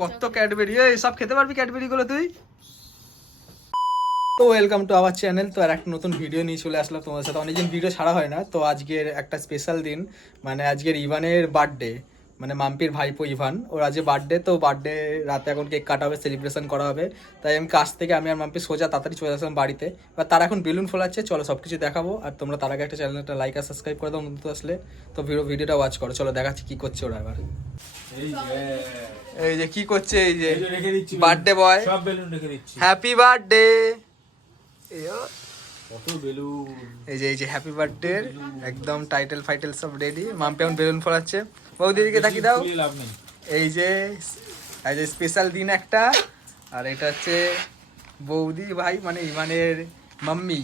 কত ক্যাডবেরি, এই সব খেতে পারবি ক্যাডবেরি গুলো তুই? তো ওয়েলকাম টু আওয়ার চ্যানেল। তো আর একটা নতুন ভিডিও নিয়ে চলে আসলাম তোমাদের সাথে। অনেকদিন ভিডিও ছাড়া হয় না, তো আজকের একটা স্পেশাল দিন, মানে আজকের ইভানের বার্থডে, মানে মাম্পির ভাইপো ইভান, ওর আজকে বার্থডে। তো বার্থডে রাতে এখন কেক কাটা হবে, সেলিব্রেশন করা হবে। তাই আমি কাছ থেকে আমি আর মাম্পি সোজা তাড়াতাড়ি চলে আসলাম বাড়িতে। এবার তারা এখন বেলুন ফোলাচ্ছে, চলো সব কিছু দেখাবো। আর তোমরা তার আগে একটা চ্যানেলটা লাইক আর সাবস্ক্রাইব করে দাও নতুন আসলে। তো ভিডিওটা ওয়াচ করো, চলো দেখাচ্ছি কি করছে ওরা। এবার এই যে কি করছে, এই যে বার্থডে বয়, সব বেলুন রেখে দিচ্ছি। Happy birthday. এই যে হ্যাপি বার্থডে, একদম টাইটেল ফাইটেল সব রেডি। মাম্পি এখন বেলুন ফোলাচ্ছে। বৌদিদিকে তাকিয়ে দাও। এই যে স্পেশাল দিন একটা। আর এটা হচ্ছে বৌদি ভাই, মানে ইমানের মাম্মি।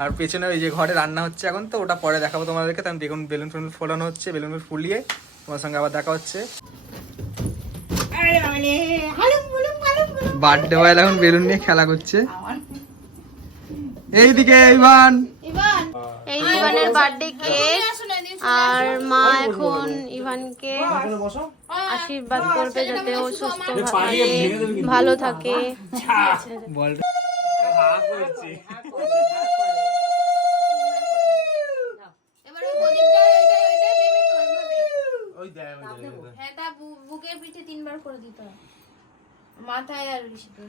আর পেছনে ওই যে ঘরে রান্না হচ্ছে এখন, তো ওটা পরে দেখাবো তোমাদেরকে। তখন দেখুন বেলুন ফেলুন ফোলানো হচ্ছে, বেলুন ফুলিয়ে তোমার সঙ্গে আবার দেখা হচ্ছে। বার্থডে বয় এখন বেলুন নিয়ে খেলা করছে। এইদিকে ইভান, এই ইভানের বার্থডে কেক, আর মা এখন ইভানকে আশীর্বাদ করবে যাতে ও সুস্থ ভালো থাকে। বুকের পিঠে 3 বার করে দিতে হয়, মাথায় আর ঋষিতে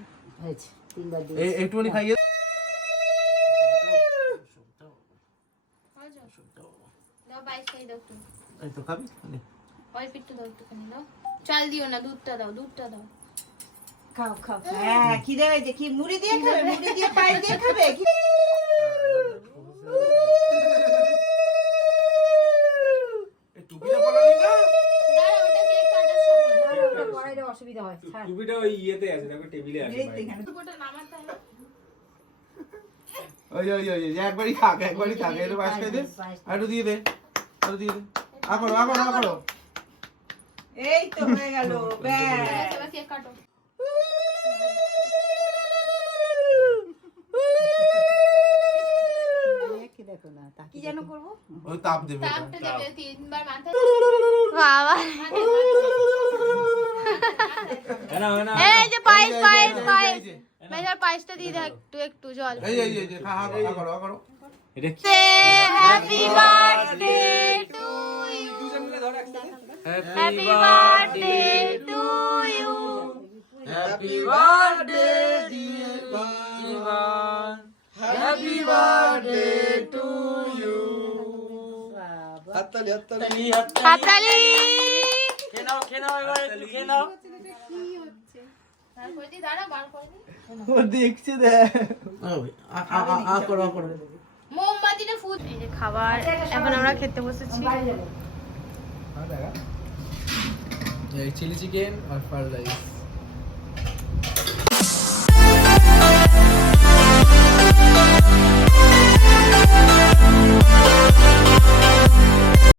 একটুখানি খাইয়ে চাল দিও না, দুধটা দাও, দুধটা দাও। খাও খাও। হ্যাঁ, খিদে হয়েছে। কি মুড়ি দিয়ে খাবে? মুড়ি দিয়ে পাই দিয়ে খাবে? টুপিটা পরালি না? দাঁড়া, ওটা কেক কাটার সময় ওটা পড়াইলে অসুবিধা হয়। টুপিটা ওই ইয়েতে আছে, দেখো টেবিলে আছে। ওটা নামাতে হয়। ওই একবারই খাক, একবারই খাক। এর পাশ খাই দে, আরো দিয়ে দে, আরো দিয়ে দে। আকড়ো। এই তো হয়ে গেল। ব্যাস, এবার কেক কাটো। দেখো না কি যেন করবো। ওই তাপ দেবে, তাপটা দেবে 3 বার মাথায়। বাবা এই যে পায়েস মেজার পায়েসটা দিয়ে দাও, একটু জল। এই খা করো। Happy birthday to you, happy birthday to you, happy birthday dear Ivan, happy birthday to you. হাততালি হাততালি। খেনাও এবারে একটু খেনাও। বার করে দি, দাঁড়া, বার করে দি। ও দেখছে দে। করো। মোমবাতিটা ফুল। এই যে খাবার, এখন আমরা খেতে বসেছি। চিলি চিকেন আর ফ্রাইড রাইস।